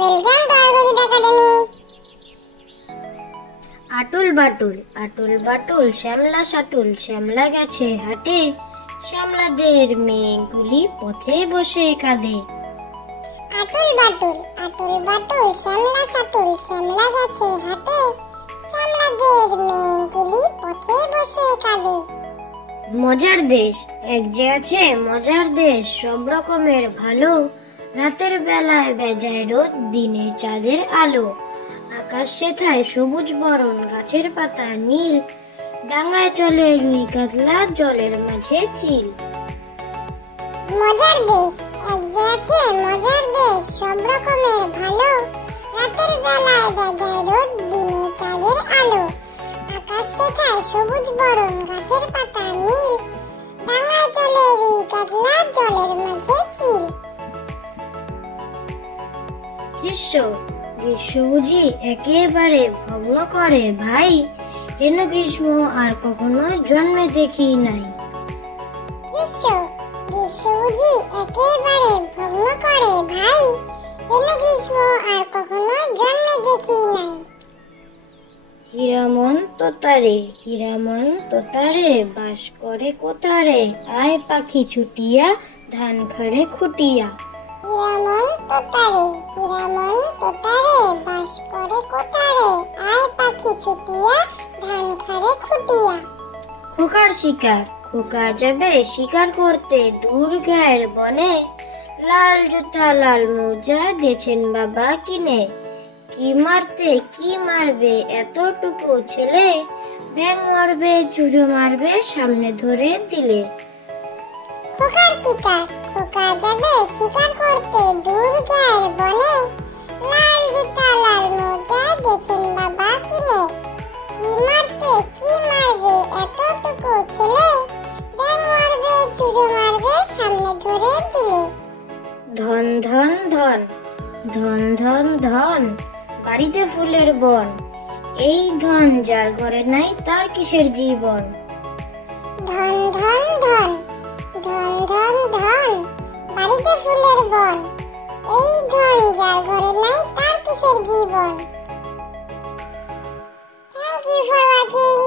Welcome to Algojit Academy. আটুল Batul শ্যামলা শ্যামলা গেছে হাটে, শ্যামলাদের মেয়েগুলি পথে বসে কাঁদে। আটুল বাটুল শ্যামলা শ্যামলা গেছে হাটে, শ্যামলাদের মেয়েগুলি পথে বসে কাঁদে। মজার দেশ, এক যে আছে মজার দেশ, সব রকমের ভালো, রাতের বেলায় বেজায় রোদ, দিনে চাঁদের আলো, আকাশ সেথায় সবুজ বরণ, গাছের পাতা নীল, ডাঙায় চলে রুই কাতলা, জলের মাঝে চিল। মজার দেশ, এক যে আছে মজার দেশ, সব রকমের ভালো, রাতের বেলায় বেজায় রোদ, দিনে চাঁদের আলো, আকাশ সেথায় সবুজ বরণ, গাছের পাতা নীল, ডাঙায় চলে রুই কাতলা, জলের মাঝে চিল। গ্রীষ্ম বুঝি একেবারে ভগ্ন করে ভাই, হেন গ্রীষ্ম আর কখনো জন্মে দেখি নাই। গ্রীষ্ম বুঝি একেবারে ভগ্ন করে ভাই, হেন গ্রীষ্ম আর কখনো জন্মে দেখি নাই। হীরামন তোতারে বাস করে কোতারে, আয় পাখি ছুটিয়া ধান খাড়ে খুটিয়া। হীরামন তোতারে বাস করে কোতারে, আয় পাখি ছুটিয়া ধান খাড়ে খুটিয়া। খোকা যাবে শিকার করতে দূর গায়ের বনে, লাল জুতা লাল মোজা দিয়েছেন বাবা কিনে। কি মারবে এতটুকু ছেলে, ব্যাঙ মারবে চুজো মারবে সামনে ধরে দিলে। খোকা যাবে শিকার করতে দূর গায়ের বনে, লাল জুতা লাল মোজা দিয়েছেন বাবা কিনে। কি মারবে এতটুকু ছেলে, ব্যাঙ মারবে চুজো মারবে সামনে ধরে দিলে। ধন বাড়িতে ফুলের বন, এই ধন যার ঘরে নাই তার কিসের জীবন। ধন বাড়িতে ফুলের বন, এই ধন যার ঘরে নাই তার কিসের জীবন। Thank you for watching.